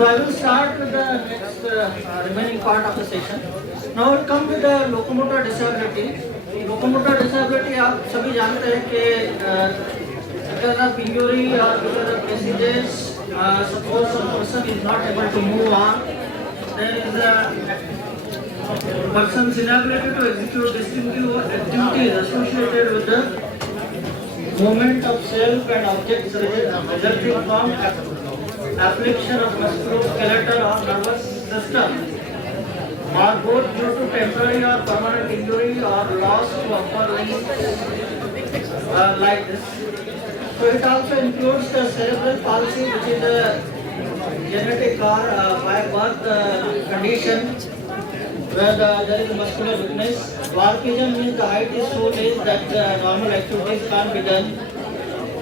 So I will start with the next remaining part of the session. Now we'll come with the locomotor disability. Locomotor disability आप सभी जानते हैं कि because of injury or because of diseases, suppose a person is not able to move on, there is a person's inability to execute distinctive activities associated with the movement of self and objects resulting from affliction of musculoskeletal or nervous system, or both due to temporary or permanent injury or loss to upper limbs like this. So it also includes the cerebral palsy, which is a genetic or by birth condition where there is muscular weakness. Dwarfism means the height is so less that normal activities can't be done.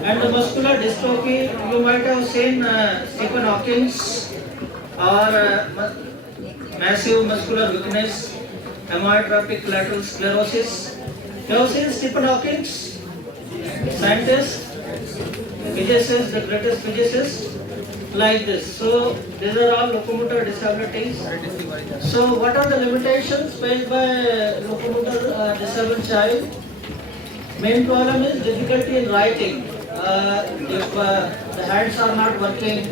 And the muscular dystrophy, you might have seen Stephen Hawking's or massive muscular weakness, amyotrophic lateral sclerosis. You have seen Stephen Hawking's scientist, physicist, the greatest physicist, like this. So these are all locomotor disabilities. So what are the limitations faced by locomotor disabled child? Main problem is difficulty in writing. If the hands are not working,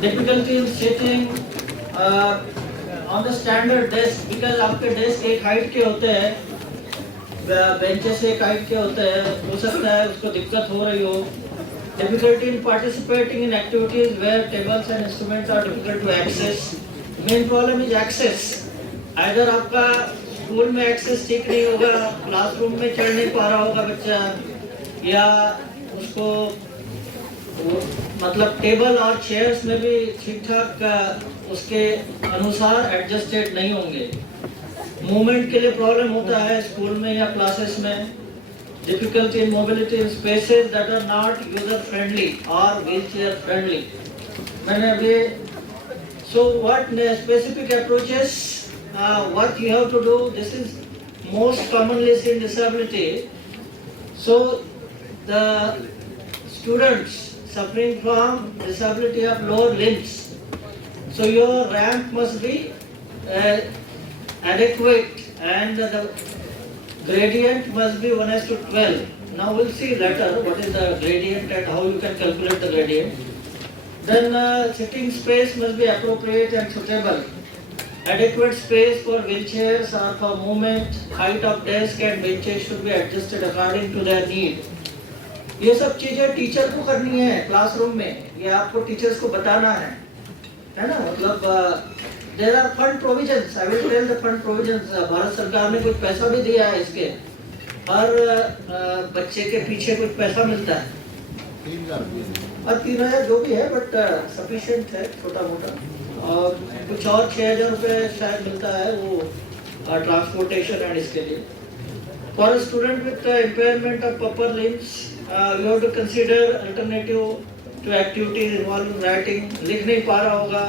difficulty in sitting on the standard desk, because आपके desk एक height के होते हैं, benches एक height के होते हैं, हो सकता है उसको दिक्कत हो रही हो. Difficulty in participating in activities where tables and instruments are difficult to access. Main problem is access. Either आपका स्कूल में access ठीक नहीं होगा, क्लासरूम में चढ़ नहीं पा रहा होगा बच्चा, या उसको मतलब टेबल और चेयर्स में भी ठीक ठाक उसके अनुसार एडजस्टेड नहीं होंगे. मूवमेंट के लिए प्रॉब्लम होता है स्कूल में या क्लासेस में. Difficulty in mobility in spaces that are not user friendly or wheelchair friendly. मैंने अभी so what specific approaches what you have to do, this is most commonly seen disability. So the students suffering from disability of lower limbs, so your ramp must be adequate and the gradient must be 1:12. Now we'll see later what is the gradient and how you can calculate the gradient. Then sitting space must be appropriate and suitable. Adequate space for wheelchairs or for movement. Height of desk and benches should be adjusted according to their need. ये सब चीजें teacher को करनी है classroom में, ये आपको teachers को बताना है ना. मतलब there are fund provisions. I will tell the fund provisions. Bharat सरकार ने कुछ पैसा भी दिया है इसके, हर बच्चे के पीछे कुछ पैसा मिलता है, और 3,000 जो भी है, बट सफिशिएंट है छोटा मोटा. और कुछ और 6,000 रुपये शायद मिलता है वो ट्रांसपोर्टेशन एंड इसके लिए. For a student with impairment of upper limbs, you have to consider alternative to activities involving writing. लिख नहीं पा रहा होगा,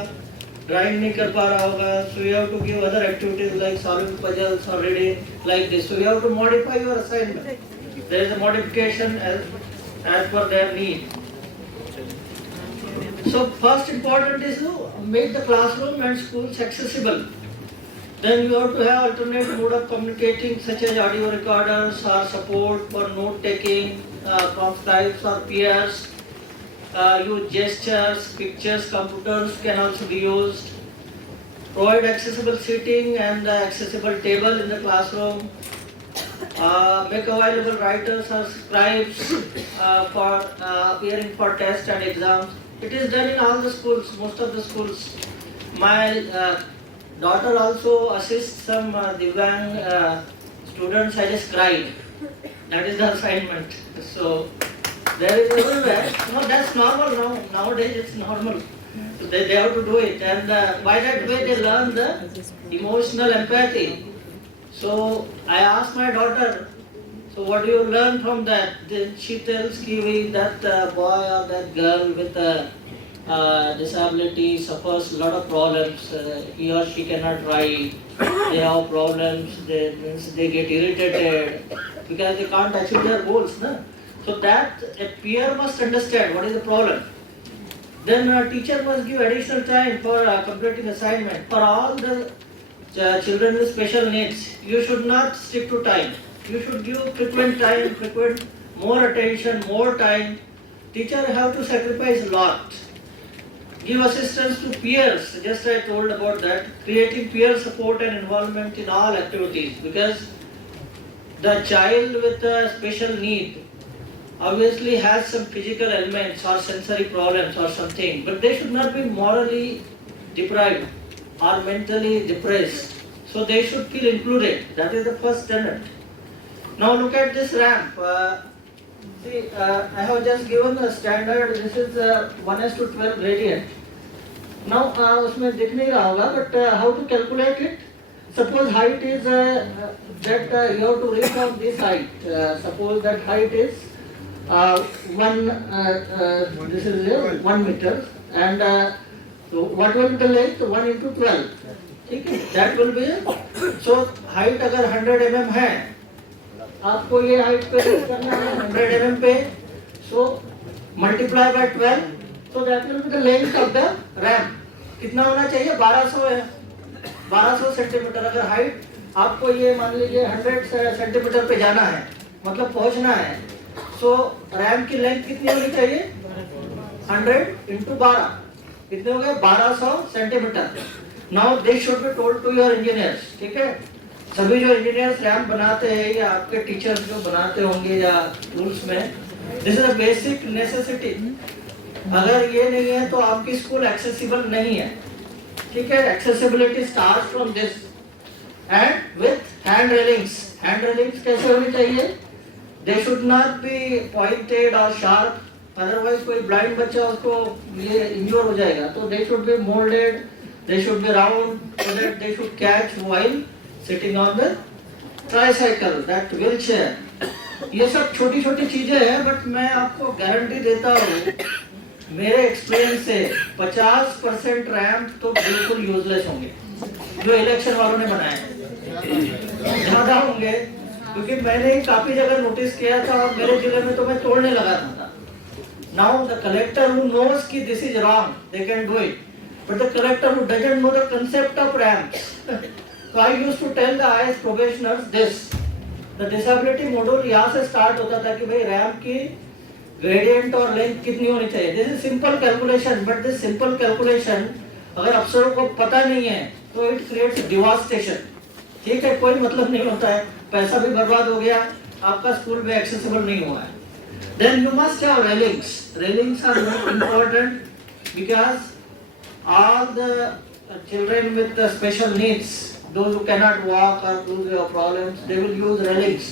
ड्राइंग नहीं कर पा रहा होगा, so you have to give other activities like solving puzzles or reading like this. So you have to modify your assignment. There is a modification as per their need. So first important is to make the classroom and schools accessible. Then you have to have alternate mode of communicating such as audio recorders or support for note taking from Skypes or peers. Use gestures, pictures, computers can also be used. Provide accessible seating and accessible table in the classroom. Make available writers or scribes for appearing for tests and exams. It is done in all the schools, most of the schools. My daughter also assists some Divyang students as a scribe. That is the assignment. So there is everywhere. No, that's normal now. Nowadays it's normal. So they have to do it, and by that way they learn the emotional empathy. So I asked my daughter, so what do you learn from that? Then she tells Kiwi that boy or that girl with a disability suffers a lot of problems. He or she cannot write. They have problems. They get irritated because they can't achieve their goals. No? So that a peer must understand what is the problem. Then teacher must give additional time for completing assignment. For all the children with special needs, you should not stick to time. You should give frequent time, frequent more attention, more time. Teacher have to sacrifice a lot. Give assistance to peers, just I told about that, creating peer support and involvement in all activities, because the child with a special need obviously has some physical elements or sensory problems or something, but they should not be morally deprived or mentally depressed. So they should feel included. That is the first tenet. Now look at this ramp. I have just given a standard. This is 1:12 gradient. Now उसमें दिख नहीं रहा होगा, but how to calculate it? Suppose height is that you have to read from this height. Suppose that height is this is 1 meter, and what will be the length? 1 into 12. ठीक है, that will be. So height अगर 100 mm है, आपको ये height पे करना है 100 mm पे, so multiply by 12, so that will be the length of the ramp. कितना होना चाहिए? 1200 है, 1200 सेंटीमीटर. अगर हाइट आपको ये मान लीजिए 100 सेंटीमीटर पे जाना है, मतलब पहुंचना है, सो रैम की लेंथ कितनी होनी चाहिए? 100 इंटू 12, कितने हो गए? 1200 centimetre. Now this should be told to your engineers. ठीक है, सभी जो इंजीनियर्स रैम बनाते हैं या आपके टीचर्स जो बनाते होंगे या टूल्स में, this is a basic necessity. अगर ये नहीं है तो आपकी स्कूल एक्सेसिबल नहीं है. ठीक है, accessibility start from this and with hand railings. Hand railings कैसे होनी चाहिए? दे शुड नॉट बी पॉइंटेड और शार्प, अदरवाइज कोई ब्लाइंड बच्चा उसको ये इंजोर हो जाएगा. तो they should be moulded, they should be round, so that they should catch while sitting on the tricycle, that wheel chair. ये सब छोटी छोटी चीजें हैं, बट मैं आपको गारंटी देता हूँ मेरे एक्सपीरियंस से 50% रैम्प तो बिल्कुल यूजलेस होंगे जो इलेक्शन वालों ने बनाए हैं. ज्यादा होंगे, क्योंकि मैंने काफी जगह नोटिस किया था और मेरे जिले में तो मैं तोड़ने लगा था. Now the collector who knows कि this is wrong, they can do it, but the collector who doesn't know the concept of ramps. So I used to tell the IS probationers this. The disability module यहाँ से start होता था कि भाई ramp की gradient और length कितनी होनी चाहिए. This is simple calculation, but this simple calculation अगर अफसरों को पता नहीं है तो इट क्रिएट्स डिवास्टेशन. ठीक है, कोई मतलब नहीं होता है, पैसा भी बर्बाद हो गया, आपका स्कूल में एक्सेसिबल नहीं हुआ है. Then you must have railings. Railings are most important because all the children with special needs, those who cannot walk or those who have problems, they will use railings.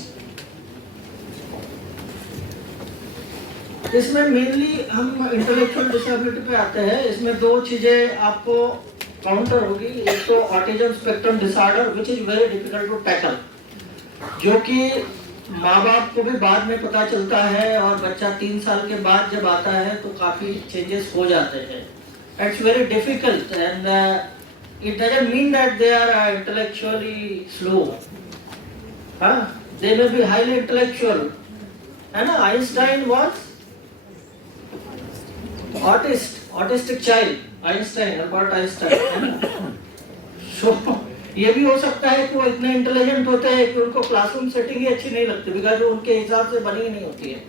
इसमें mainly हम intellectual disability पे आते हैं. इसमें दो चीजें आपको counter होगी. एक तो autism spectrum disorder which is very difficult to tackle, जो कि माँ बाप को भी बाद में पता चलता है और बच्चा 3 साल के बाद जब आता है तो काफी चेंजेस हो जाते हैं. It's very difficult, and it doesn't mean that they are intellectually slow. They may be highly intellectual. And Einstein was autistic child. Einstein, Albert Einstein. So ये भी हो सकता है कि वो इतने इंटेलिजेंट होते हैं कि उनको क्लासरूम सेटिंग ही अच्छी नहीं लगती, बिकॉज वो उनके हिसाब से बनी ही नहीं होती है.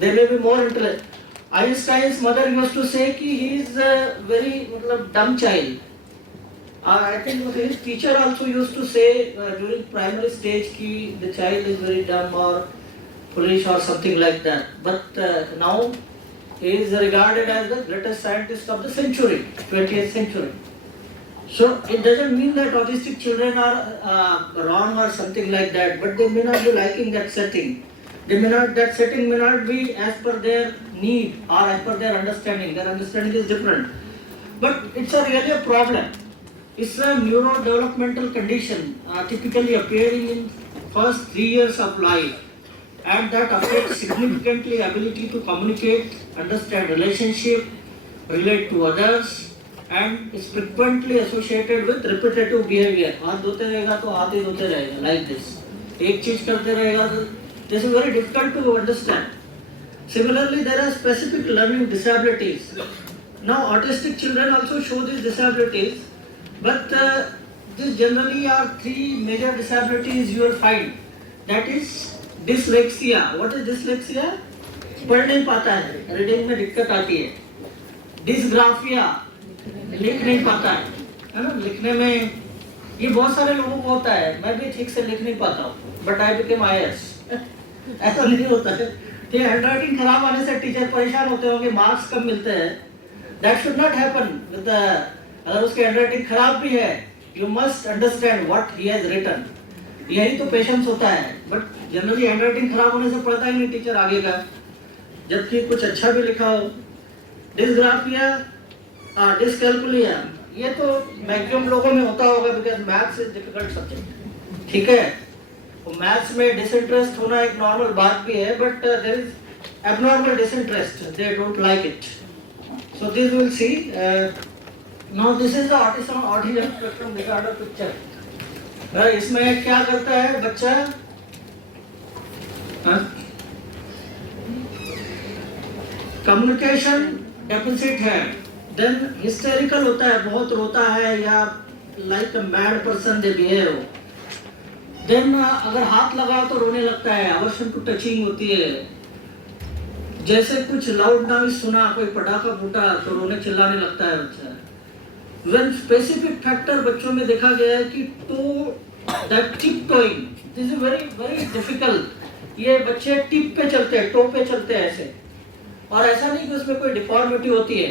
They may be more intelligent. Einstein's mother used to say कि he is a very मतलब dumb child. I think his teacher also used to say during primary stage कि the child is very dumb or foolish or something like that. But now he is regarded as the greatest scientist of the century, 20th century. So it doesn't mean that autistic children are wrong or something like that, but they may not be liking that setting. That setting may not be as per their need or as per their understanding. Their understanding is different. But it's really a problem. It's a neurodevelopmental condition typically appearing in first 3 years of life, and that affects significantly ability to communicate, understand relationship, relate to others, and is frequently associated with repetitive behavior. हाथ धोते रहेगा तो हाथ ही धोते रहेगा, like this. एक चीज करते रहेगा तो this is very difficult to understand. Similarly, there are specific learning disabilities Now autistic children also show these disabilities, but these generally are three major disabilities you will find. That is dyslexia. What is dyslexia? पढ़ नहीं पाता है, reading में दिक्कत आती है. Dysgraphia, लिख नहीं पाता है ना, लिखने में ये बहुत सारे लोगों को होता है. मैं भी ठीक से लिख नहीं पाता हूँ, बट आई बिकेम आईएएस. ऐसा नहीं होता है. ये हैंडराइटिंग खराब आने से टीचर परेशान होते होंगे, मार्क्स कम मिलते हैं. That should not happen with the, अगर उसकी हैंडराइटिंग खराब भी है, you must understand what he has written. यही तो पेशेंस होता है. बट जनरली हैंडराइटिंग खराब होने से पढ़ता ही नहीं टीचर आगे का, जबकि कुछ अच्छा भी लिखा हो. डिसग्राफिया, डिसकैल्कुलिया, ये तो मैक्सिमम लोगों में होता होगा, because maths is difficult subject. ठीक है, तो मैथ्स में डिसइंटरेस्ट होना एक नॉर्मल बात भी है, but there is abnormal disinterest, they don't like it. So this will see. Now this is the autism spectrum disorder picture. इसमें क्या करता है बच्चा, कम्युनिकेशन डेफिसिट है, देन हिस्टेरिकल होता है, बहुत रोता है, या like a mad person they behave. Then अगर हाथ लगाओ तो रोने लगता है, अवर्शन टू टचिंग होती है. जैसे कुछ लाउड नॉइज सुना, कोई पटाखा फूटा तो रोने चिल्लाने लगता है बच्चा. वेन स्पेसिफिक फैक्टर बच्चों में देखा गया है कि that tip towing, this is very very difficult. ये बच्चे टिप पे चलते हैं, टो पे चलते हैं ऐसे, और ऐसा नहीं कि उसमें कोई डिफॉर्मिटी होती है,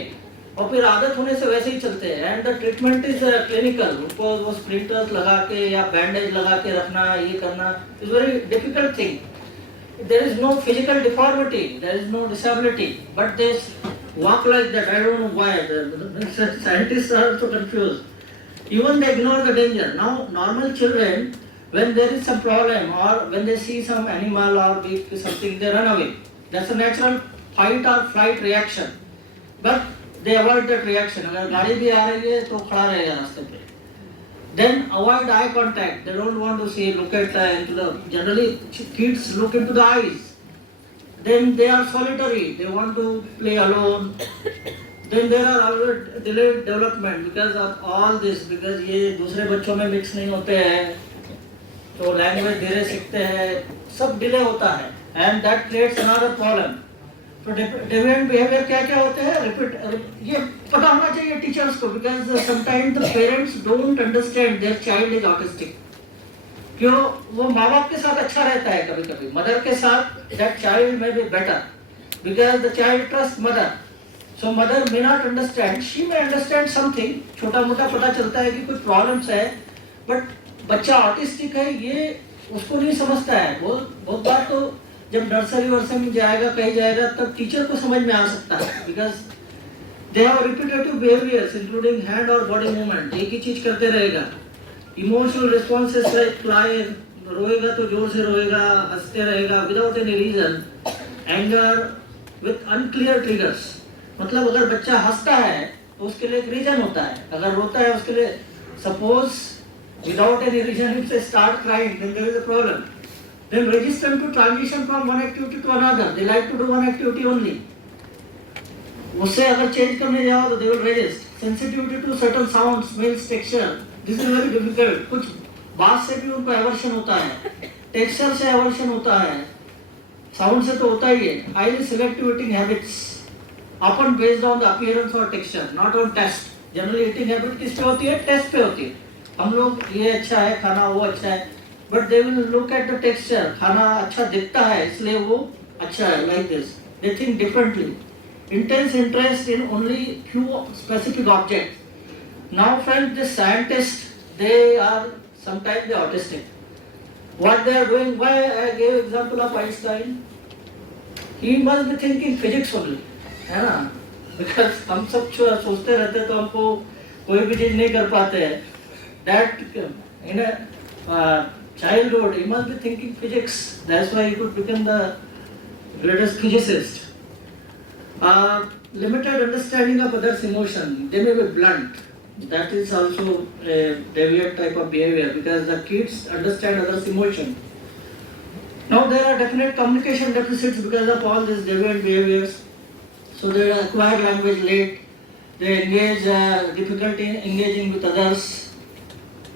और फिर आदत होने से वैसे ही चलते हैं. And the treatment is clinical. उनको वो स्प्लिंटर्स लगा के या बैंडेज लगा के रखना, ये करना is very difficult thing. There is no physical deformity, there is no disability, but they walk like that. I don't know why. The scientists are so confused. Even they ignore the danger. Now normal children, when there is some problem or when they see some animal or something, they run away. That's a natural fight or flight reaction, but they avoid that reaction. अगर गाड़ी भी आ रही है तो खड़ा रहेगा रास्ते पे. Then avoid eye contact. They don't want to see, look at into the. Generally, kids look into the eyes. Then they are solitary. They want to play alone. Then there are other delayed development because of all this. Because ये दूसरे बच्चों में mix नहीं होते हैं, तो language धीरे सीखते हैं, सब delay होता है, and that creates another problem. तो deviant behavior क्या क्या होते हैं, ये पता होना चाहिए टीचर्स को, because sometimes the parents don't understand their child is autistic. क्यों, वो माँ बाप के साथ अच्छा रहता है, कभी कभी मदर के साथ that child may be better because the child trusts mother. So mother may not understand, she may understand something, छोटा मोटा पता चलता है कि कुछ प्रॉब्लम्स है, बट बच्चा ऑटिस्टिक है ये उसको नहीं समझता है. बहुत बार तो जब नर्सरी वर्सरी में जाएगा, कहीं जाएगा, तब टीचर को समझ में आ सकता है, because they have repetitive behaviours including hand और बॉडी मूवमेंट. एक ही चीज करते रहेगा. इमोशनल रिस्पॉन्सेस लाइक क्राई, रोएगा तो जोर से रोएगा, हंसते रहेगा without any reason. Anger with unclear triggers, मतलब अगर बच्चा हंसता है तो उसके लिए एक रीजन होता है, अगर रोता है उसके लिए, suppose without any reason if they start crying, then there is a problem. Then resistant to transition from one activity to another. They like to do one activity only. उससे अगर चेंज करने जाओ तो they will resist. Sensitivity to certain sounds, smells, texture. This is very difficult. कुछ बात से भी उनको aversion होता है, texture से aversion होता है, sound से तो होता ही है. Highly selective eating habits, often based on the appearance or texture, not on taste. Generally eating habit किस पे होती है, taste पे होती है. हम लोग ये अच्छा है खाना, वो अच्छा है, but they will look at the texture. खाना अच्छा दिखता है इसलिए वो अच्छा है, like this. They think differently. Intense interest in only few specific objects. Now friends, the scientists, they are sometimes they autistic. What they are doing, why I gave example of Einstein. He must be thinking physics only, है ना? Because हम सब सोचते रहते तो हमको कोई भी चीज नहीं कर पाते हैं. That in a childhood, he must be thinking physics. That's why he could become the greatest physicist. Limited understanding of others' emotion. They may be blunt. That is also a deviant type of behavior because the kids understand others' emotion. Now there are definite communication deficits because of all these deviant behaviors. So they acquire language late. they engage difficulty in engaging with others,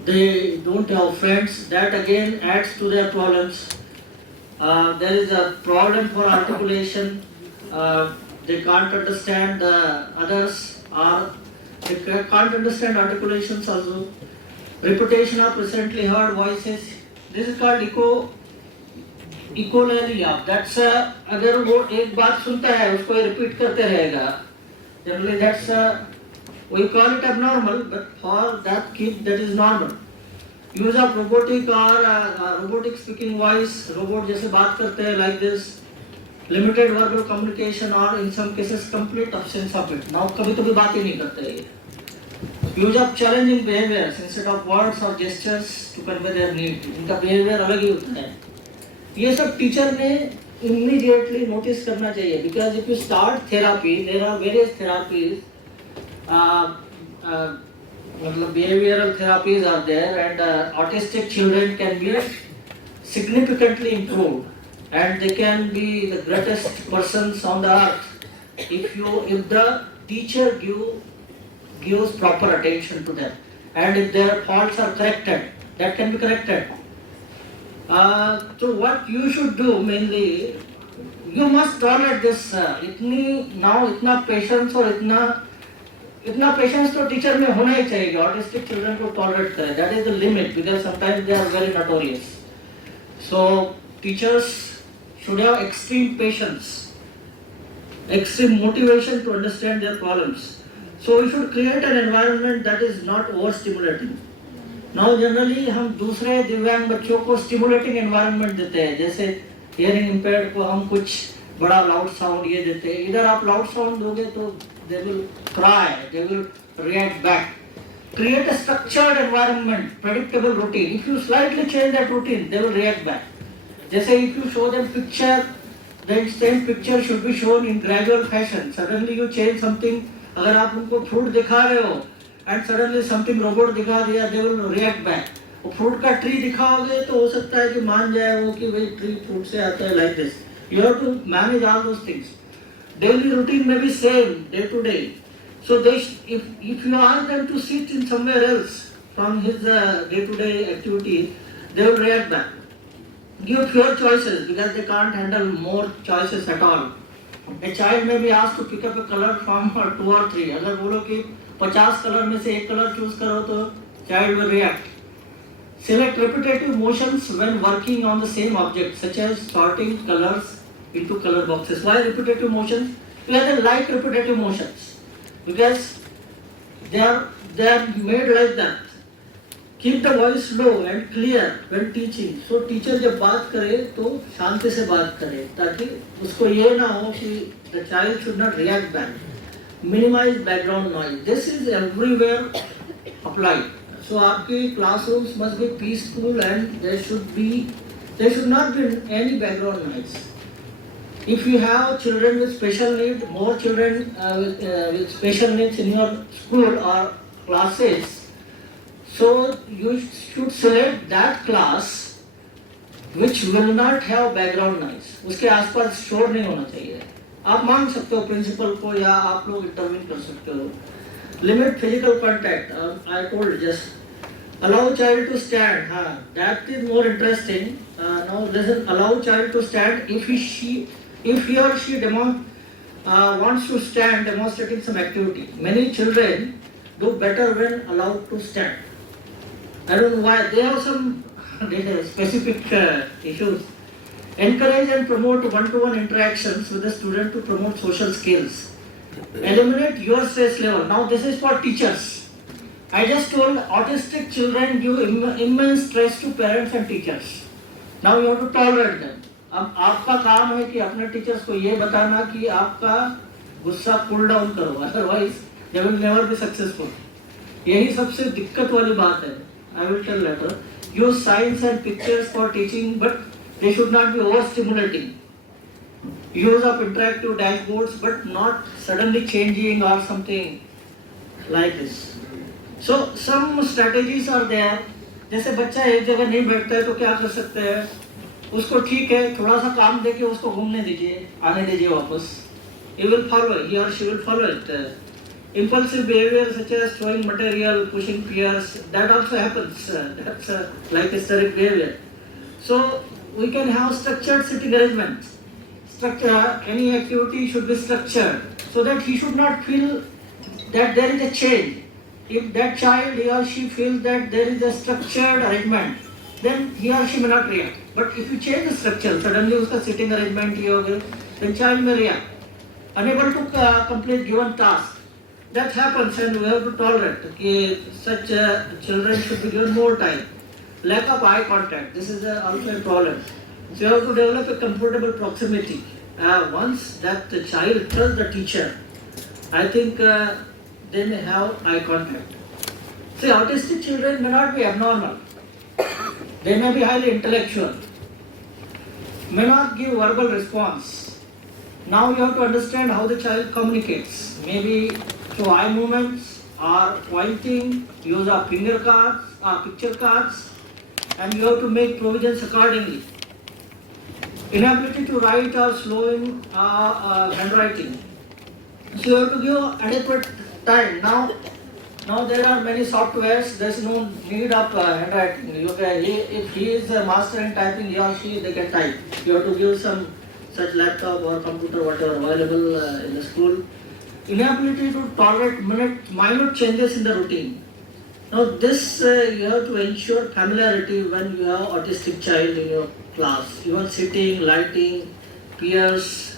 they don't have friends, that again adds to their problems. There is a problem for articulation, they can't understand others, or they can't understand articulations also. Repetition of recently heard voices, this is called echolalia, that's अगर वो एक बात सुनता है उसको repeat करते रहेगा, generally that's we call it abnormal, but for that kid that is normal. Use of robotic और रोबोटिक स्पीकिंग वॉइस, रोबोट जैसे बात करते हैं like this, limited verbal communication और in some cases complete absence of it, now कभी कभी बात ही नहीं करते ये. Use of challenging behaviours instead of words और gestures to convey their need, इनका बिहेवियर अलग ही होता है. ये सब टीचर ने इमीडिएटली नोटिस करना चाहिए, because if you start therapy, there are various therapies, मतलब behavioral therapies are there, and autistic children can be significantly improved and they can be the greatest persons on the earth if the teacher gives proper attention to them, and if their faults are corrected, that can be corrected. So what you should do mainly, you must tolerate this. इतना patience और इतना patience तो teacher में होना ही चाहिए. Autistic children को tolerate करें, that is the limit, because sometimes they are very notorious. So teachers should have extreme patience, extreme motivation to understand their problems. So we should create an environment that is not over stimulating. Now generally हम दूसरे दिव्यांग बच्चों को stimulating environment देते हैं, जैसे hearing impaired को हम कुछ बड़ा लाउड साउंड ये देते हैं. इधर आप लाउड साउंड दोगे तो they will cry, they will react back. Create a structured environment, predictable routine. If you slightly change that routine, they will react back. Jैसे if you show them picture, then same picture should be shown in gradual fashion. Suddenly you change something, अगर आप उनको fruit दिखा रहे हो and suddenly something robot दिखा दिया, they will react back. वो fruit का tree दिखाओगे तो हो सकता है कि मान जाए वो कि भाई tree fruit से आता है, like this. You have to manage all those things. Daily routine may be same day to day. So if you ask them to sit in somewhere else from his day-to-day activities, they will react back. Give fewer choices because they can't handle more choices at all. A child may be asked to pick up a color from 2 or 3. अगर बोलो कि 50 colour में से एक colour choose करो तो child will react. Select repetitive motions when working on the same object, such as sorting colors into color boxes. Why repetitive motions? Because they like repetitive motions, because they are made like that. Keep the voice low and clear when teaching. So teacher जब बात करे तो शांति से बात करे, ताकि उसको ये ना हो कि the child should not react back. Minimize background noise. This is everywhere applied. So आपकी classrooms must be peaceful and there should not be any background noise. If you have children with special needs, more children with special needs in your school or classes, so you should select that class which will not have background noise. उसके आसपास शोर नहीं होना चाहिए. आप मांग सकते हो प्रिंसिपल को या आप लोग इंटरवीन कर सकते हो. Limit physical contact. I told just. Allow child to stand. That is more interesting. Now listen. Allow child to stand if he or she wants to stand, demonstrating some activity. Many children do better when allowed to stand. I don't know why. They have some specific issues. Encourage and promote one-to-one interactions with the student to promote social skills. Eliminate your stress level. Now this is for teachers. I just told autistic children give immense stress to parents and teachers. Now you have to tolerate them. अब आपका काम है कि अपने teachers को ये बताना कि आपका गुस्सा कूल डाउन करो, otherwise they will never be successful. यही सबसे दिक्कत वाली बात है. I will tell later. Use science and pictures for teaching, but they should not be over stimulating. Use of interactive dashboards, but not suddenly changing और something like this. So some strategies are there. जैसे बच्चा एक जगह नहीं बैठता है तो क्या कर सकते हैं, उसको ठीक है थोड़ा सा काम देके उसको घूमने दीजिए, आने दीजिए वापस. He will follow, he or she will follow it. impulsive behavior such as throwing material, pushing peers, that also happens. That's like hysteric behavior. So we can have structured sitting arrangement. Structure, any activity should be structured so that he should not feel that there is a change. If that child, he or she feels that there is a structured arrangement, then he or she may not react. But if you change the structure, suddenly uska sitting arrangement ये हो गया, then child may react. Unable to complete given task. That happens and we have to tolerate. Okay, such children should be given more time. Lack of eye contact, this is also a problem. So you have to develop a comfortable proximity. Once that the child tells the teacher, I think they may have eye contact. See, autistic children may not be abnormal. They may be highly intellectual. May not give verbal response. Now you have to understand how the child communicates. Maybe through eye movements or pointing, use of finger cards or picture cards, and you have to make provisions accordingly. Inability to write or slowing handwriting. So you have to give adequate time. Now there are many softwares. There is no need of handwriting. If he is a master in typing, he or she they can type. You have to give some such laptop or computer whatever available in the school. Inability to tolerate minute changes in the routine. Now this you have to ensure familiarity when you have autistic child in your class. You are sitting, lighting, peers.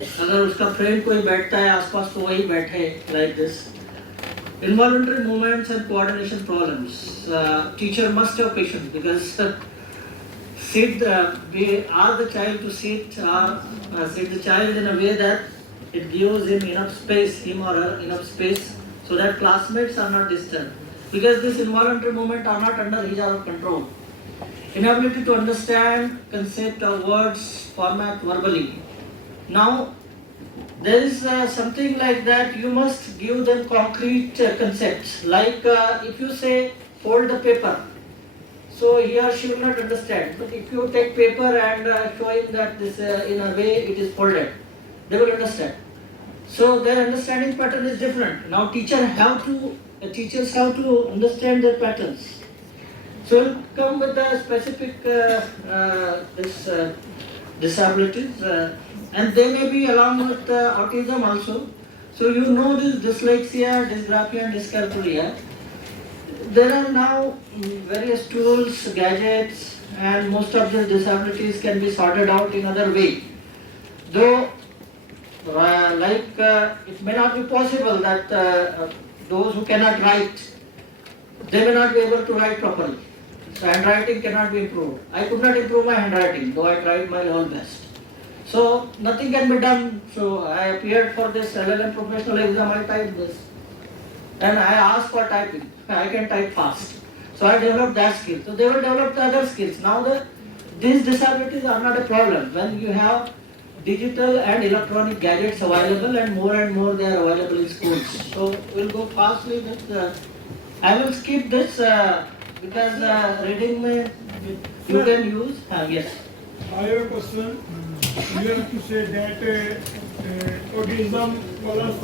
अगर उसका friend कोई बैठता है आसपास तो वही बैठे like this. Involuntary movements and coordination problems. Teacher must have patience because ask the child to sit the child in a way that it gives him or her enough space so that classmates are not disturbed. Because this involuntary movement are not under his or her control. Inability to understand concept of words format verbally. Now, there is something like that. You must give them concrete concepts. Like if you say fold the paper, so he or she will not understand. But if you take paper and show him that this in a way it is folded, they will understand. So their understanding pattern is different. Now teachers have to understand their patterns. So we'll come with the specific disabilities. And they may be along with autism also. So you know this dyslexia, dysgraphia and dyscalculia. There are now various tools, gadgets, and most of the disabilities can be sorted out in other way. Though it may not be possible that those who cannot write, they may not be able to write properly. So handwriting cannot be improved. I could not improve my handwriting, though I tried my level best. So nothing can be done. So I appeared for this LLM professional exam, I typed this. And I asked for typing. I can type fast. So I developed that skill. So they will develop the other skills. Now these disabilities are not a problem. When you have digital and electronic gadgets available and more they are available in schools. So we'll go fastly with I will skip this because reading you can use. Yes. I have a question. You have to say that autism plus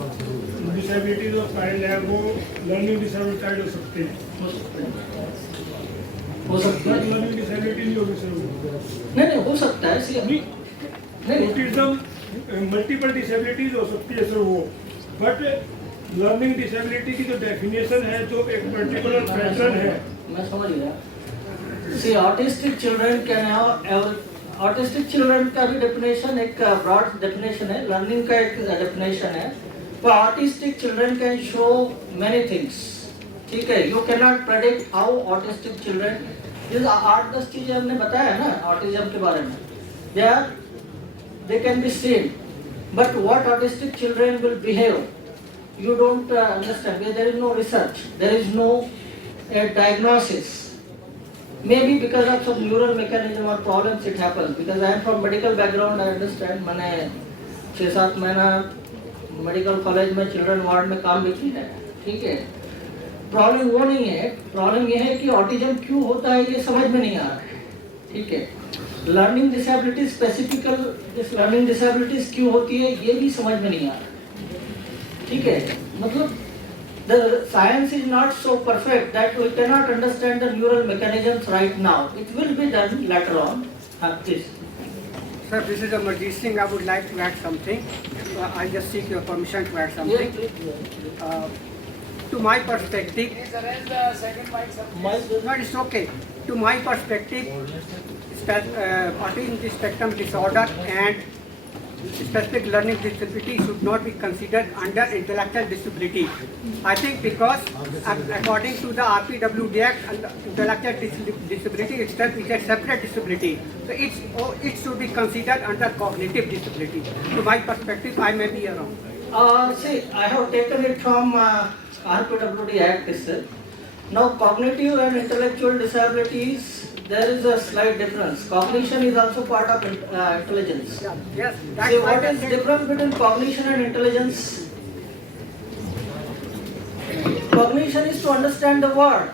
disability जो child है वो learning disability child हो सकते हैं. हो सकता है. Learning disability नहीं होगी सर. नहीं हो सकता है. नहीं. Autism multiple disabilities हो सकती है सर वो. But learning disability की जो definition है जो एक particular pattern है. मैं समझ गया. See, autistic children can have autistic children का भी डेफिनेशन एक ब्रॉड डेफिनेशन है, लर्निंग का एक डेफिनेशन है. तो autistic children can show many things. ठीक है, you can not predict how autistic children. जिस 8-10 चीजें हमने बताया ना ऑटिज्म के बारे में, they can be seen, but what autistic children will behave you don't understand. There is no research, there is no diagnosis. Maybe because of some neural mechanism or problems it happens. Because I am from medical background, I understand. मैंने 6-7 महीना medical college में children ward में काम भी किया है. ठीक है, प्रॉब्लम वो नहीं है. प्रॉब्लम ये है कि ऑटिज्म क्यों होता है ये समझ में नहीं आ रहा है. ठीक है, लर्निंग डिसेबिलिटी स्पेसिफिकल लर्निंग डिसेबिलिटीज क्यों होती है ये भी समझ में नहीं आ रहा. ठीक है, मतलब the science is not so perfect that we cannot understand the neural mechanisms right now. It will be done later on. Please. Sir, this is Amarjeet Singh. I would like to add something. I just seek your permission to add something. To my perspective, no, it's okay. To my perspective, autism spectrum disorder and specific learning disability should not be considered under intellectual disability. I think because according to the RPWD Act, intellectual disability itself is a separate disability. So it should be considered under cognitive disability. To my perspective, I may be wrong. See, I have taken it from RPWD Act itself. Now, cognitive and intellectual disabilities, there is a slight difference. Cognition is also part of intelligence. Yeah, yes, that's See, why what I is said- difference between cognition and intelligence? Cognition is to understand the word.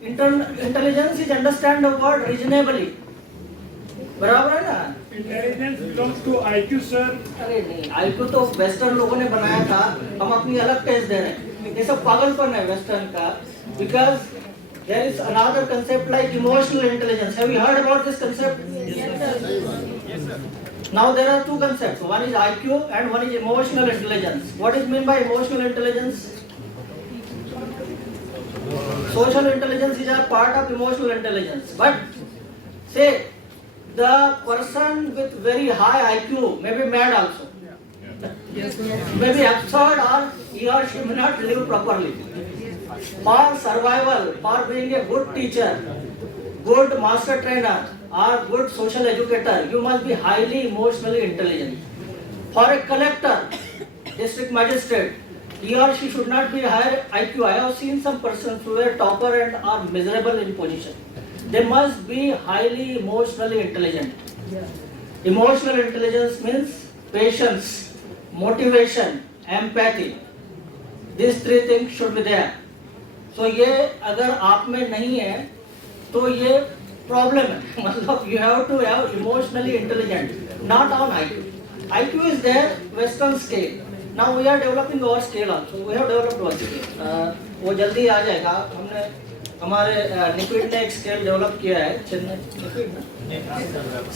Intelligence is understand the word reasonably. बराबर है ना? Intelligence belongs to IQ, sir. अरे नहीं, IQ तो western लोगों ने बनाया था, हम अपनी अलग टेस्ट दे रहे हैं। ये सब पागलपन है वेस्टर्न का, because there is another concept like emotional intelligence. Have you heard about this concept? Yes, sir. Now there are two concepts. One is IQ and one is emotional intelligence. What is meant by emotional intelligence? Social intelligence is a part of emotional intelligence. But say the person with very high IQ may be mad also. May be absurd or he or she may not live properly. For survival, for being a good teacher, good master trainer or good social educator, you must be highly emotionally intelligent. For a collector, district magistrate, he or she should not be higher IQ. I have seen some persons who are topper and are miserable in position. They must be highly emotionally intelligent. Emotional intelligence means patience, motivation, empathy. These three things should be there. So ये अगर आप में नहीं है तो ये problem है मतलब you have to have emotionally intelligent, not on IQ. IQ is there, Western scale. Now we are developing our scale also. We have developed one scale. वो जल्दी आ जाएगा. हमने हमारे NIEPVD ने एक स्केल डेवलप किया है Chennai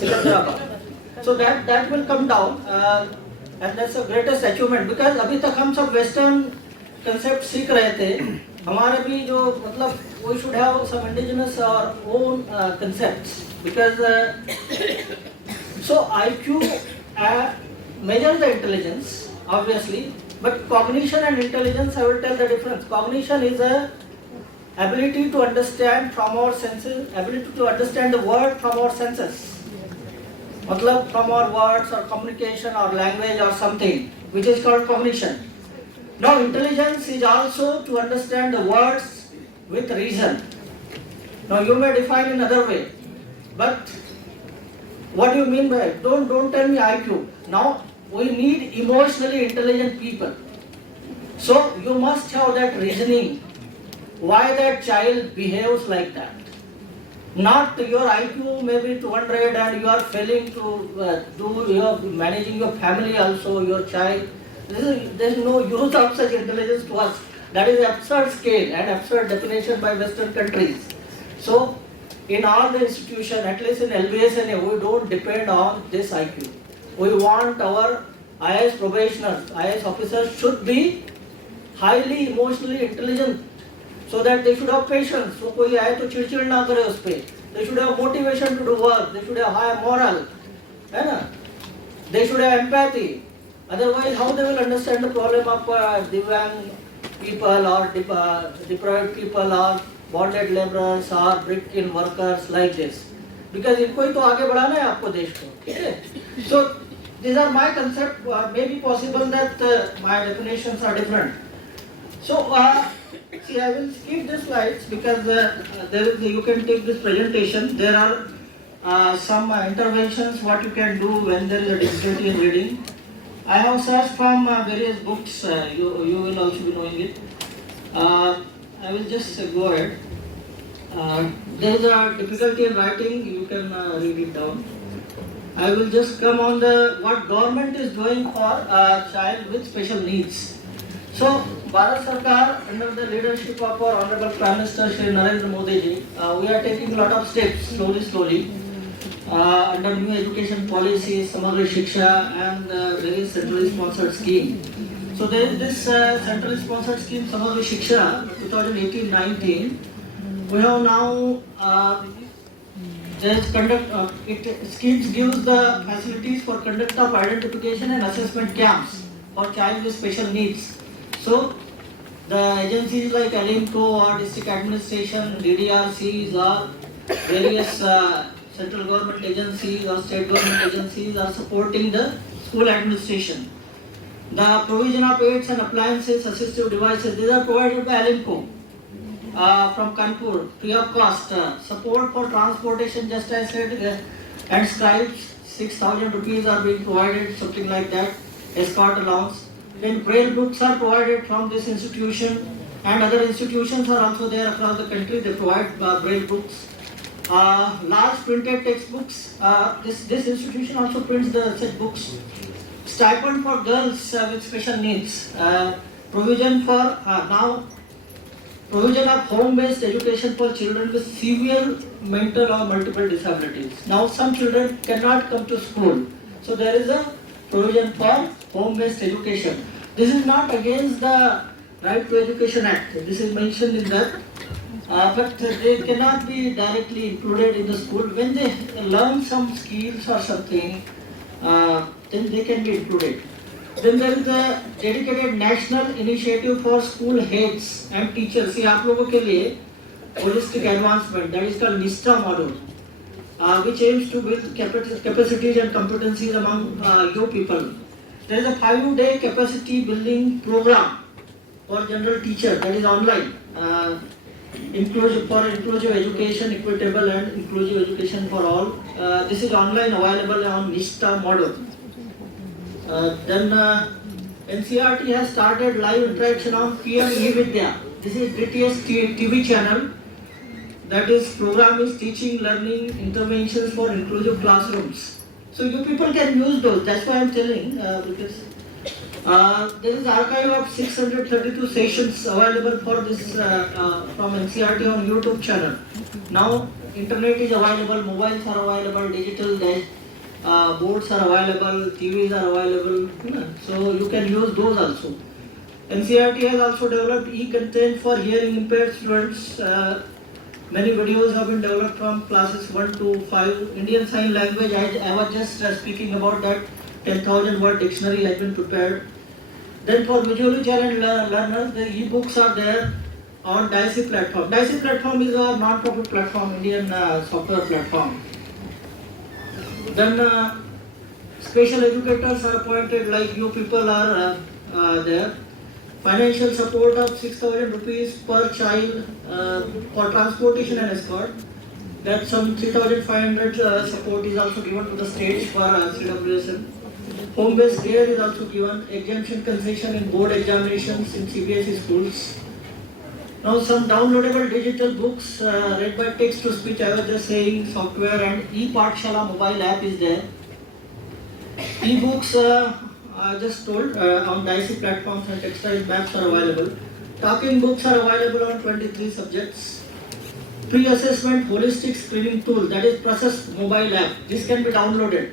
Secunderabad. So that will come down and that's the greatest achievement because अभी तक हम सब Western concept सीख रहे थे. हमारे भी जो मतलब we should have some indigenous or own concepts because so IQ measures the intelligence obviously, but cognition and intelligence I will tell the difference. Cognition is a ability to understand from our senses, ability to understand the word from our senses. मतलब from our words or communication or language or something which is called cognition. Now intelligence is also to understand the words with reason. Now you may define in another way, but what do you mean by it? Don't tell me IQ. Now we need emotionally intelligent people. So you must have that reasoning why that child behaves like that. Not your IQ may be 200 and you are failing to do your managing your family also, your child. There is no use of such intelligence to us. That is absurd scale and absurd definition by Western countries. So, in all the institutions, at least in LBSNA, we don't depend on this IQ. We want our IAS probationers, IAS officers should be highly emotionally intelligent so that they should have patience. So, कोई आए तो चिड़चिड़ ना करे उस पे. They should have motivation to do work. They should have high moral. है ना? They should have empathy. Otherwise, how they will understand the problem of Divyang people or deprived people or bonded laborers or brick kiln workers like this? Because इनको ही तो आगे बढ़ाना है आपको देश को, ठीक है? So these are my concept. Maybe possible that my definitions are different. So see, I will skip the slides because you can take this presentation. There are some interventions what you can do when there is a difficulty in reading. I have searched from various books, you will also be knowing it. I will just go ahead. There is a difficulty in writing, you can read it down. I will just come on what government is doing for a child with special needs. So Bharat Sarkar, under the leadership of our Honorable Prime Minister Shri Narendra Modi ji, we are taking a lot of steps slowly. Under new education policies, Samagri Shiksha and various centrally sponsored scheme. So there is this centrally sponsored scheme Samagri Shiksha 2018-19. We have now schemes gives the facilities for conduct of identification and assessment camps for child with special needs. So the agencies like Alimco or district administration, DDRCs or various central government agencies or state government agencies are supporting the school administration. The provision of aids and appliances, assistive devices, these are provided by Alimco from Kanpur, free of cost. Support for transportation, just as I said, and scribes, 6,000 rupees are being provided, something like that, escort allowance. Then braille books are provided from this institution, and other institutions are also there across the country. They provide braille books. Large printed textbooks. This institution also prints such books. Stipend for girls with special needs. Provision of home-based education for children with severe mental or multiple disabilities. Now some children cannot come to school, so there is a provision for home-based education. This is not against the Right to Education Act. This is mentioned in that. But they cannot be directly included in the school. When they learn some skills or something, then they can be included. Then there is a dedicated national initiative for school heads and teachers. See, आप लोगों के लिए holistic advancement, that is called NISTA model, which aims to build capacities and competencies among young people. There is a 5-day capacity building program for general teacher, that is online. Inclusive education, equitable and inclusive education for all. This is online available on NISTA model. Then NCRT has started live interaction on PM eVidya. This is DTS TV channel. That is program is teaching, learning, interventions for inclusive classrooms. So you people can use those. That's why I'm telling because there is archive of 632 sessions available for this from NCRT on YouTube channel. Now internet is available, mobiles are available, digital boards are available, TVs are available, so you can use those also. NCRT has also developed e-content for hearing impaired students. Many videos have been developed from classes 1 to 5. Indian Sign Language, I was just speaking about that. 10,000 word dictionary has been prepared. Then for visually challenged learners, the e-books are there on Dicey platform. Dicey platform is a non-profit platform, Indian software platform. Then special educators are appointed, like you people are there. Financial support of 6,000 rupees per child for transportation and escort. That some 3,500 support is also given to the states for CWSM. Home-based care is also given. Exemption concession in board examinations in CBSE schools. Now some downloadable digital books read by text to speech, I was just saying, software, and e-Pathshala mobile app is there. E-books, I just told, on Dicey platforms and textile maps are available. Talking books are available on 23 subjects. Pre-assessment holistic screening tool, that is process mobile app. This can be downloaded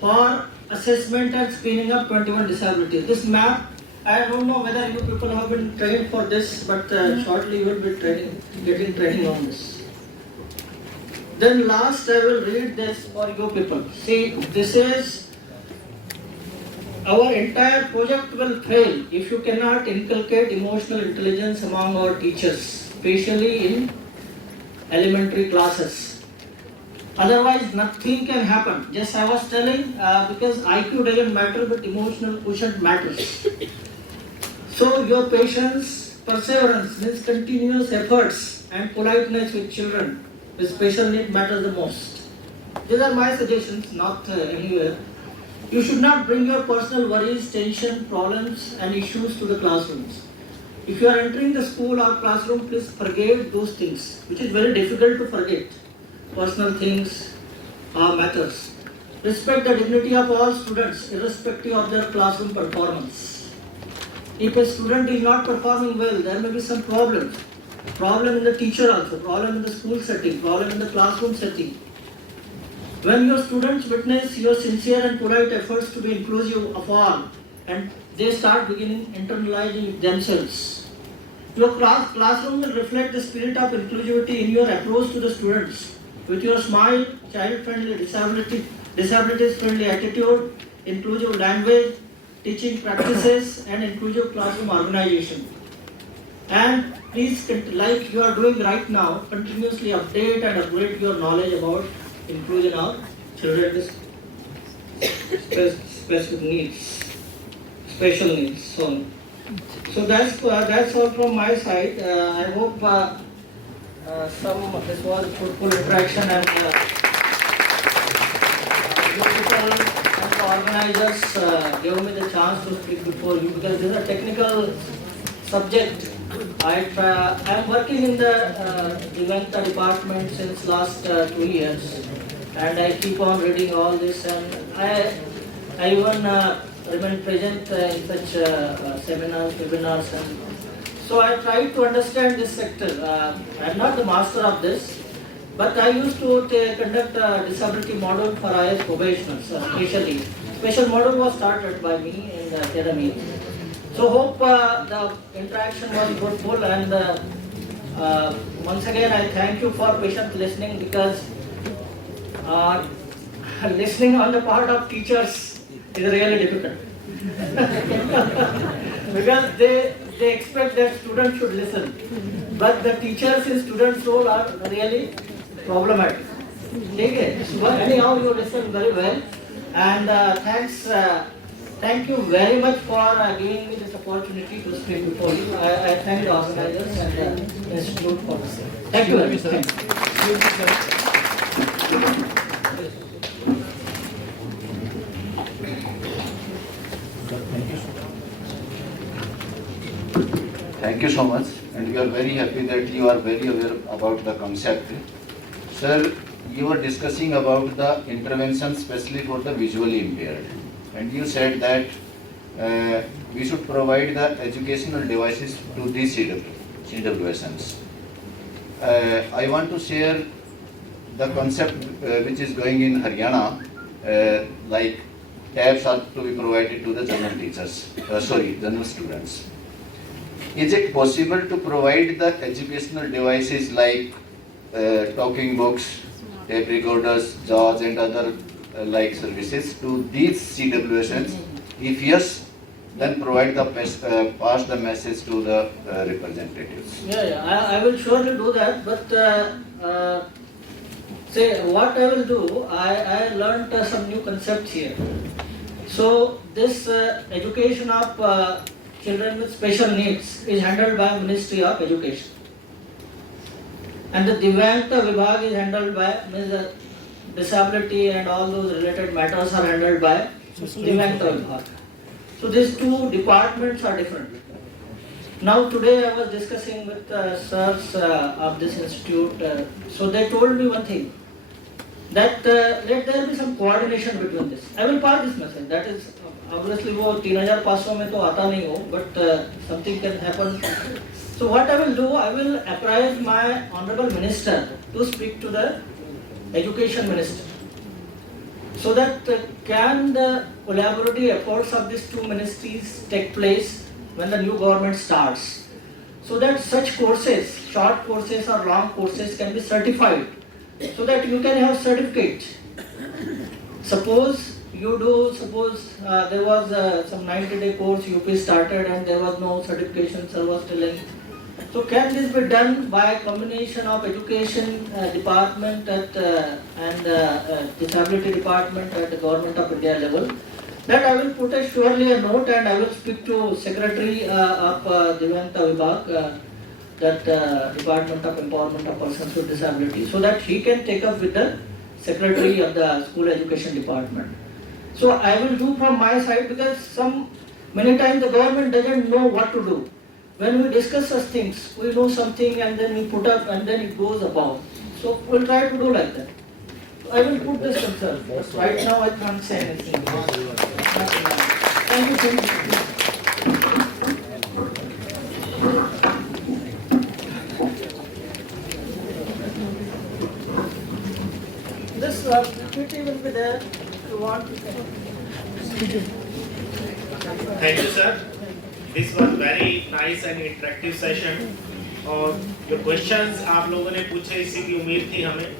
for assessment and screening of 21 disabilities. This map, I don't know whether you people have been trained for this, but shortly you will be getting training on this. Then last I will read this for you people. See, this is our entire project will fail if you cannot inculcate emotional intelligence among our teachers, especially in elementary classes. Otherwise, nothing can happen. Just I was telling, because IQ doesn't matter, but emotional quotient matters. So your patience, perseverance means continuous efforts, and politeness with children with special need matters the most. These are my suggestions, not anywhere. You should not bring your personal worries, tension, problems and issues to the classrooms. If you are entering the school or classroom, please forget those things, which is very difficult to forget. Personal things, matters. Respect the dignity of all students, irrespective of their classroom performance. If a student is not performing well, there may be some problems. Problem in the teacher also, problem in the school setting, problem in the classroom setting. When your students witness your sincere and polite efforts to be inclusive of all, and they start beginning internalizing themselves, your classroom will reflect the spirit of inclusivity in your approach to the students. With your smile, child-friendly, disabilities-friendly attitude, inclusive language, teaching practices, and inclusive classroom organization. And please, like you are doing right now, continuously update and upgrade your knowledge about inclusion of children with specific needs, special needs. So that's all from my side. I hope this was a fruitful interaction, and people and the organizers gave me the chance to speak before you, because this is a technical subject. I'm working in the event department since last 2 years, and I keep on reading all this, and I even remain present in such seminars, webinars, and so I try to understand this sector. I'm not the master of this, but I used to conduct a disability model for IS probationers, especially. Special model was started by me in the academy. So hope the interaction was fruitful, and once again I thank you for patient listening, because listening on the part of teachers is really difficult. Because they expect that students should listen, but the teachers in students' role are really problematic. Okay? But anyhow, you listen very well, and thank you very much for giving me this opportunity to speak before you. I thank the organizers and the institute for the same. Thank you very much. Thank you. Thank you so much, and we are very happy that you are very aware about the concept. Sir, you were discussing about the intervention especially for the visually impaired, and you said that we should provide the educational devices to these CWSNs. I want to share the concept which is going in Haryana, like tabs are to be provided to the general teachers, general students. Is it possible to provide the educational devices like talking books, tape recorders, JAWS and other like services to these CWSNs? If yes, then provide the pass the message to the representatives. Yeah, I will surely do that, but say what I will do, I learned some new concepts here. So this education of children with special needs is handled by Ministry of Education, and the Dehradun is handled by disability, and all those related matters are handled by Dehradun. So these two departments are different. Now today I was discussing with sirs of this institute, so they told me one thing, that let there be some coordination between this. I will pass this message. That is obviously वो 3,500 में तो आता नहीं हो, but something can happen. So what I will do, I will apprise my honorable minister to speak to the education minister, so that can the collaborative efforts of these two ministries take place when the new government starts, so that such courses, short courses or long courses, can be certified, so that you can have certificate. Suppose there was some 90-day course UP started and there was no certification, sir was telling. So can this be done by a combination of education department and disability department at the government of India level? That I will put surely a note, and I will speak to Secretary of Dehradun that Department of Empowerment of Persons with Disability, so that he can take up with the Secretary of the School Education Department. So I will do from my side, because many times the government doesn't know what to do. When we discuss such things, we know something and then we put up and then it goes above. So we'll try to do like that. I will put this concern. Right now I can't say anything. Thank you. PPT will be there if you want. Thank you, sir. This was very nice and interactive session. और जो questions आप लोगों ने पूछे इसी की उम्मीद थी हमें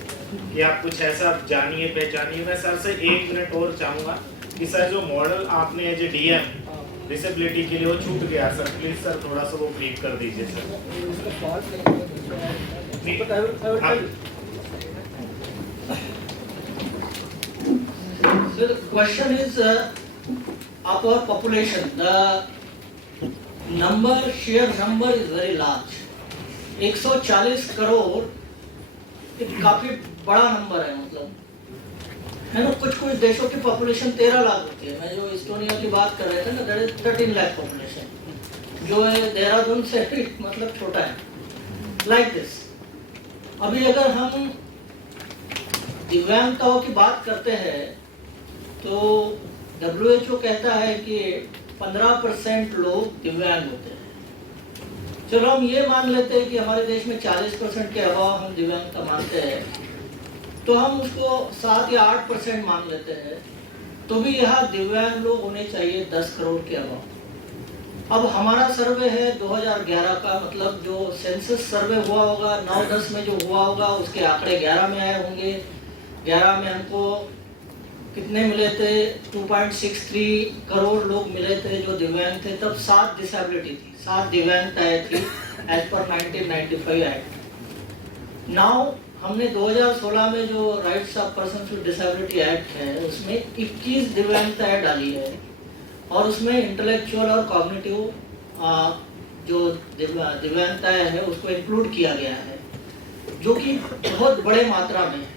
कि आप कुछ ऐसा जानिए पहचानिए। मैं सर से 1 मिनट और चाहूँगा कि सर जो मॉडल आपने एज ए डीएम डिसेबिलिटी के लिए वो छूट गया सर, प्लीज सर थोड़ा सा वो ब्रीफ कर दीजिए sir. So the question is of our population, the sheer number is very large. 140 crore एक काफी बड़ा नंबर है, मतलब है ना। कुछ देशों की पॉपुलेशन 13 लाख होती है। मैं जो इस्टोनिया की बात कर रहे थे ना, दैट इज 13 लाख पॉपुलेशन, जो है देहरादून से भी मतलब छोटा है। लाइक दिस, अभी अगर हम दिव्यांगताओं की बात करते हैं तो WHO कहता है कि 15% लोग दिव्यांग होते हैं। चलो हम ये मान लेते हैं कि हमारे देश में 40% के अभाव हम दिव्यांगता मानते हैं, तो हम उसको 7 या 8% मान लेते हैं, तो भी यहाँ दिव्यांग लोग होने चाहिए 10 करोड़ के अभाव। अब हमारा सर्वे है 2011 का, मतलब जो सेंसस सर्वे हुआ होगा 9-10 में जो हुआ होगा, उसके आंकड़े 11 में आए होंगे। 11 में हमको कितने मिले थे? 2.63 करोड़ लोग मिले थे जो दिव्यांग थे। तब 7 डिसेबिलिटी थी, 7 दिव्यांगताएं थी एज पर 1995 एक्ट। नाउ हमने 2016 में जो rights of person with disability act है उसमें 21 दिव्यांगताएं डाली है, और उसमें इंटेलेक्चुअल और कॉग्निटिव जो दिव्यांगताएं है उसको इंक्लूड किया गया है, जो कि बहुत बड़े मात्रा में है।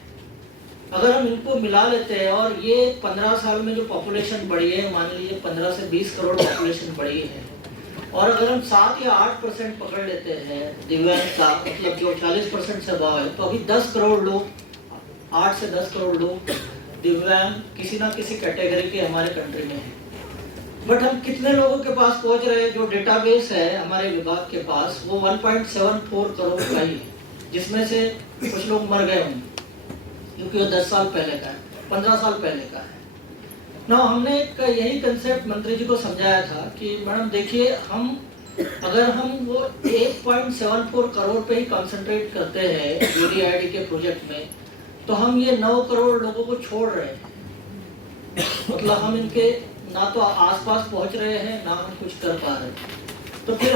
अगर हम इनको मिला लेते हैं और ये 15 साल में जो पॉपुलेशन बढ़ी है, मान लीजिए 15 से 20 करोड़ पॉपुलेशन बढ़ी है, और अगर हम 7 या 8% पकड़ लेते हैं दिव्यांगता, मतलब जो 40% से अभाव है, तो अभी 10 करोड़ लोग, 8 से 10 करोड़ लोग दिव्यांग किसी ना किसी कैटेगरी के हमारे कंट्री में है। बट हम कितने लोगों के पास पहुंच रहे हैं? जो डेटाबेस है हमारे विभाग के पास वो 1.74 करोड़ का ही है, जिसमें से कुछ लोग मर गए होंगे क्योंकि वो 10 साल पहले का है, 15 साल पहले का है ना। हमने यही कंसेप्ट मंत्री जी को समझाया था कि मैडम देखिए, अगर हम वो 1.74 करोड़ पे ही कंसंट्रेट करते हैं UDID के प्रोजेक्ट में, तो हम ये 9 करोड़ लोगों को छोड़ रहे हैं। मतलब हम इनके ना तो आसपास पहुंच रहे हैं, ना हम कुछ कर पा रहे हैं। तो फिर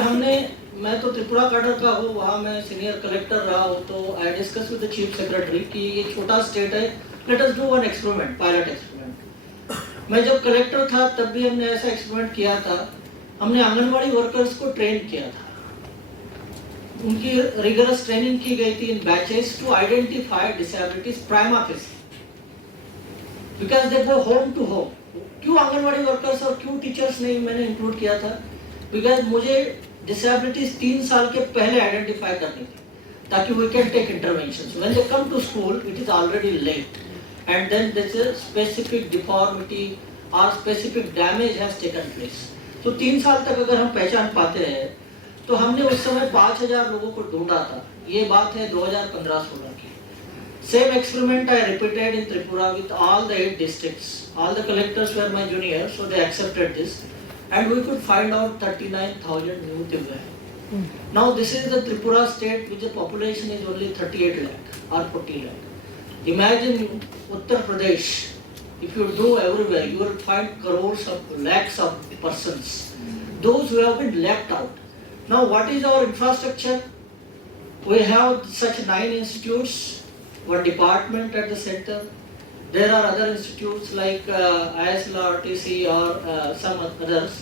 मैं तो त्रिपुरा कैडर का हूँ, वहाँ मैं सीनियर कलेक्टर रहा हूँ, तो I discuss with the chief secretary कि ये छोटा स्टेट है, let us do one experiment, pilot experiment. मैं जब कलेक्टर था तब भी हमने ऐसा एक्सपेरिमेंट किया था। हमने आंगनवाड़ी वर्कर्स को ट्रेन किया था, उनकी रिगरस ट्रेनिंग की गई थी in batches to identify disabilities prima facie, because they go home to home. क्यों आंगनवाड़ी वर्कर्स और क्यों टीचर्स नहीं मैंने इंक्लूड किया था? बिकॉज मुझे डिसेबिलिटीज 3 साल के पहले आइडेंटिफाई करनी थी, ताकि we can take interventions. When they come to school it is already late, and then there is a specific deformity और specific damage has taken place. तो 3 साल तक अगर हम पहचान पाते हैं, तो हमने उस समय 5000 लोगों को ढूंढा था। ये बात है 2015-16 की। Same experiment I repeated in Tripura with all the 8 districts. All the collectors were my juniors, so they accepted this, and we could find out 39,000 new Divyang. Now this is the Tripura state, which the population is only 38 lakh or 40 lakh. Imagine Uttar Pradesh. If you do everywhere, you will find crores of lakhs of persons, those who have been left out. Now what is our infrastructure? We have such 9 institutes, 1 department at the center. There are other institutes like ISL, RTC or some others.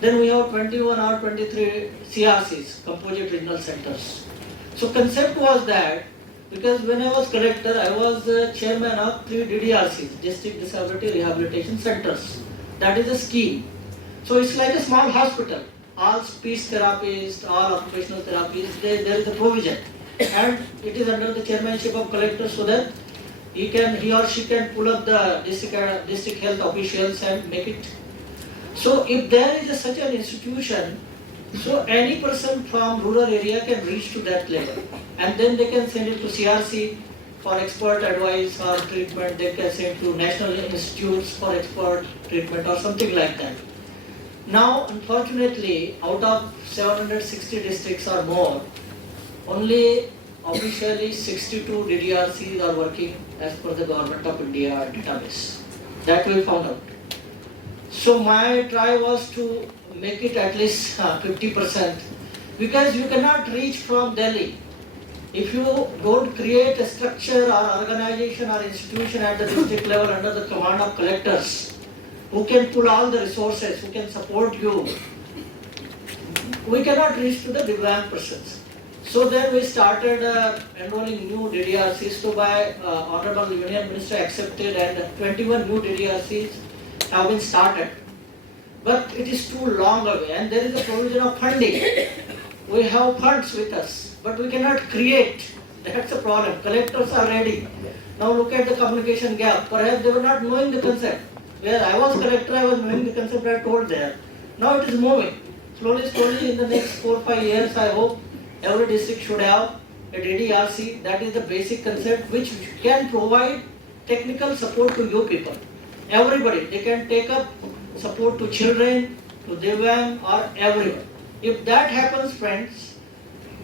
Then we have 21 or 23 CRCs, composite regional centers. So concept was that, because when I was collector, I was the chairman of 3 DDRCs, District Disability Rehabilitation Centers. That is a scheme. So it's like a small hospital. All speech therapists, all occupational therapists, there is a provision. And it is under the chairmanship of collector, so that he or she can pull up the district health officials and make it. So if there is such an institution, so any person from rural area can reach to that level, and then they can send it to CRC, for expert advice or treatment, they can send to national institutes for expert treatment or something like that. Now, unfortunately, out of 760 districts or more, only officially 62 DDRCs are working as per the Government of India database. That we found out. So my try was to make it at least 50%, because you cannot reach from Delhi. If you don't create a structure or organization or institution at the district level under the command of collectors, who can pull all the resources, who can support you, we cannot reach to the Divyang persons. So then we started enrolling new DDRCs. So by Honorable Union Minister accepted, and 21 new DDRCs have been started. But it is too long away, and there is a provision of funding. We have funds with us, but we cannot create. That's the problem. Collectors are ready. Now look at the communication gap. Perhaps they were not knowing the concept. Where I was collector, I was knowing the concept, I told there. Now it is moving. Slowly, in the next 4 or 5 years, I hope every district should have a DDRC. That is the basic concept which can provide technical support to you people. Everybody, they can take up support to children, to Divyang, or everyone. If that happens, friends,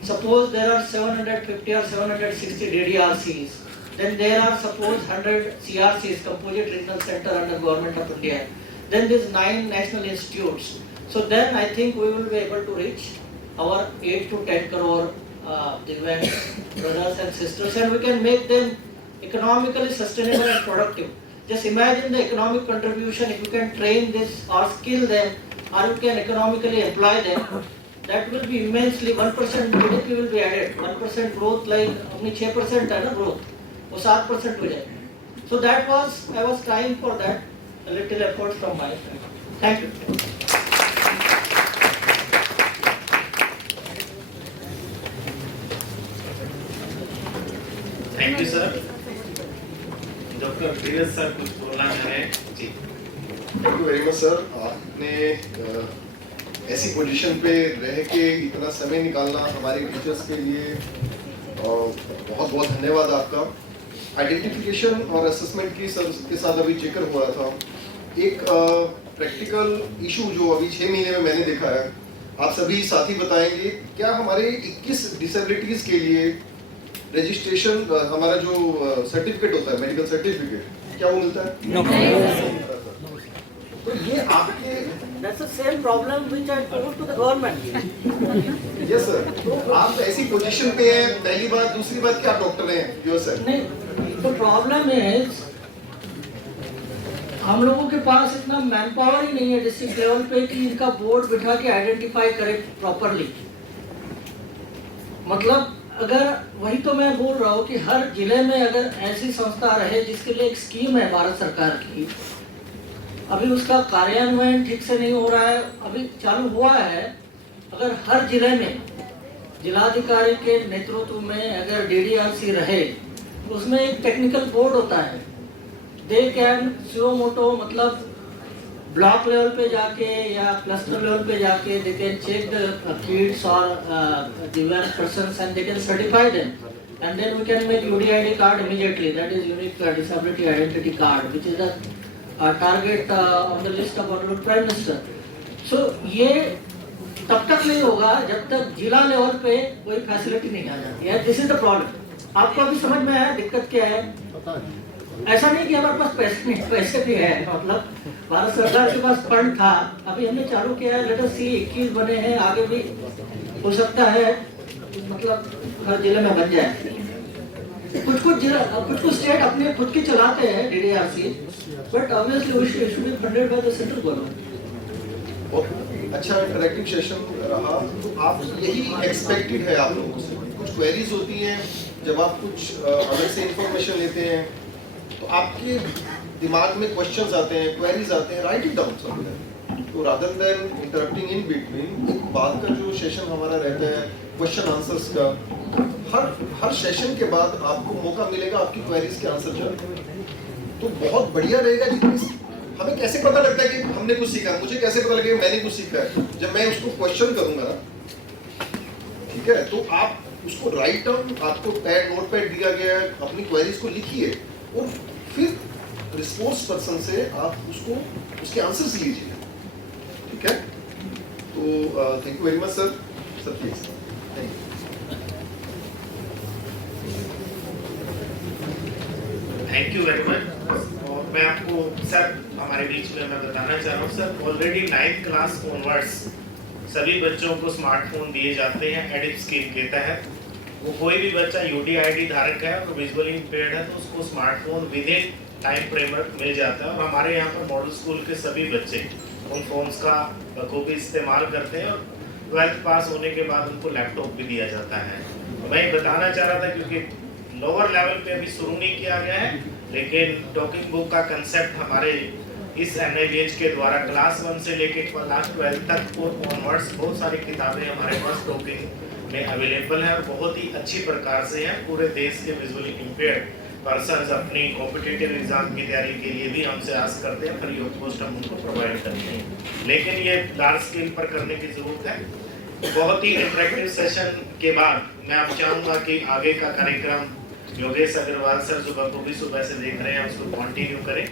suppose there are 750 or 760 DDRCs, then there are suppose 100 CRCs, Composite Regional Center under Government of India. Then these 9 national institutes. So then I think we will be able to reach our 8 to 10 crore Divyang brothers and sisters, and we can make them economically sustainable and productive. Just imagine the economic contribution if you can train this or skill them, or you can economically employ them. That will be immensely 1% GDP will be added. 1% growth, like only 6% है ना growth, वो 7% हो जाए. So that was, I was trying for that, a little effort from my side. Thank you. Thank you sir. Doctor Dheeraj sir कुछ बोलना चाह रहे हैं जी. Thank you very much sir. आपने ऐसी पोजीशन पे रह के इतना समय निकालना हमारे टीचर्स के लिए बहुत बहुत धन्यवाद आपका. आइडेंटिफिकेशन और असेसमेंट की सर के साथ अभी जिक्र हो रहा था. एक प्रैक्टिकल इशू जो अभी 6 महीने में मैंने देखा है, आप सभी साथी बताएंगे, क्या हमारे 21 डिसेबिलिटीज के लिए रजिस्ट्रेशन हमारा जो सर्टिफिकेट होता है, मेडिकल सर्टिफिकेट, क्या वो मिलता है? नहीं. तो ये आपके That's the same problem which I told to the government. Yes sir. तो आप ऐसी पोजीशन पे हैं, पहली बात. दूसरी बात, क्या आप डॉक्टर हैं? यो सर. नहीं, तो प्रॉब्लम है हम लोगों के पास इतना मैन पावर ही नहीं है डिस्ट्रिक्ट लेवल पे कि इनका बोर्ड बिठा के आइडेंटिफाई करे प्रॉपरली. मतलब अगर वही तो मैं बोल रहा हूँ कि हर जिले में अगर ऐसी संस्था रहे जिसके लिए एक स्कीम है भारत सरकार की, अभी उसका कार्यान्वयन ठीक से नहीं हो रहा है. अभी चालू हुआ है. अगर हर जिले में जिलाधिकारी के नेतृत्व में अगर डीडीआरसी रहे, तो उसमें एक टेक्निकल बोर्ड होता है. दे कैन सुओ मोटो, मतलब ब्लॉक लेवल पे जाके या क्लस्टर लेवल पे जाके they can check the kids और दिव्यांग persons and they can certify them, and then we can make UDID card immediately. That is unique disability identity card, which is the target on the list of Honorable Prime Minister. So ये तब तक नहीं होगा जब तक जिला level पे कोई फैसिलिटी नहीं आ जाती है. This is the problem. आपको अभी समझ में आया दिक्कत क्या है? ऐसा नहीं कि हमारे पास पैसे नहीं, पैसे भी है. मतलब भारत सरकार के पास फंड था, अभी हमने चालू किया है. लेट अस सी 21 बने हैं, आगे भी हो सकता है मतलब हर जिले में बन जाए. कुछ स्टेट अपने खुद के चलाते हैं DDRC, but obviously we should be funded by the central government. अच्छा इंटरेक्टिव सेशन रहा. तो आप यही एक्सपेक्टेड है आप लोगों से. कुछ क्वेरीज होती हैं जब आप कुछ अलग से इंफॉर्मेशन लेते हैं, तो आपके दिमाग में क्वेश्चंस आते हैं, क्वेरीज आते हैं, राइट इट डाउन समवेयर. तो rather than interrupting in between, बाद का जो सेशन हमारा रहता है क्वेश्चन आंसर्स का, हर सेशन के बाद आपको मौका मिलेगा आपकी क्वेरीज के आंसर जानने. तो बहुत बढ़िया रहेगा. जितनी हमें कैसे पता लगता है कि हमने कुछ सीखा, मुझे कैसे पता लगेगा मैंने कुछ सीखा है, जब मैं उसको क्वेश्चन करूंगा ना. ठीक है, तो आप उसको राइट डाउन, आपको नोट पैड दिया गया है, अपनी क्वेरीज को लिखिए और फिर रिस्पॉन्स पर्सन से आप उसको उसके आंसर्स लीजिए, ठीक है? तो thank you very much sir, please thank you. Thank you very much. और मैं आपको सर हमारे बीच में मैं बताना चाह रहा हूँ sir, already 9th class onwards सभी बच्चों को स्मार्टफोन दिए जाते हैं एडिप स्कीम के तहत। वो कोई भी बच्चा यूडीआईडी धारक है और विजुअली इम्पेयर्ड है तो उसको smartphone within time framework मिल जाता है। और हमारे यहाँ पर मॉडल स्कूल के सभी बच्चे उन फोन्स का बखूबी इस्तेमाल करते हैं और 12th पास होने के बाद उनको लैपटॉप भी दिया जाता है। मैं बताना चाह रहा था क्योंकि लोअर लेवल पे अभी शुरू नहीं किया गया है, लेकिन टॉकिंग बुक का कंसेप्ट हमारे इस NIEPVD के द्वारा क्लास 1 से लेके क्लास 12 तक और ऑनवर्ड्स बहुत सारी किताबें हमारे पास टॉकिंग में अवेलेबल है और बहुत ही अच्छी प्रकार से है। पूरे देश के विजुअली इम्पेयर्ड पर्सन्स अपनी कॉम्पिटिटिव एग्जाम की तैयारी के लिए भी हमसे आस करते हैं, फ्री ऑफ कॉस्ट हम उनको प्रोवाइड करते हैं। लेकिन ये लार्ज स्केल पर करने की जरूरत है। बहुत ही इंटरेक्टिव सेशन के बाद मैं अब चाहूँगा कि आगे का कार्यक्रम योगेश अग्रवाल सर जो बखूबी सुबह से देख रहे हैं उसको कंटिन्यू करें।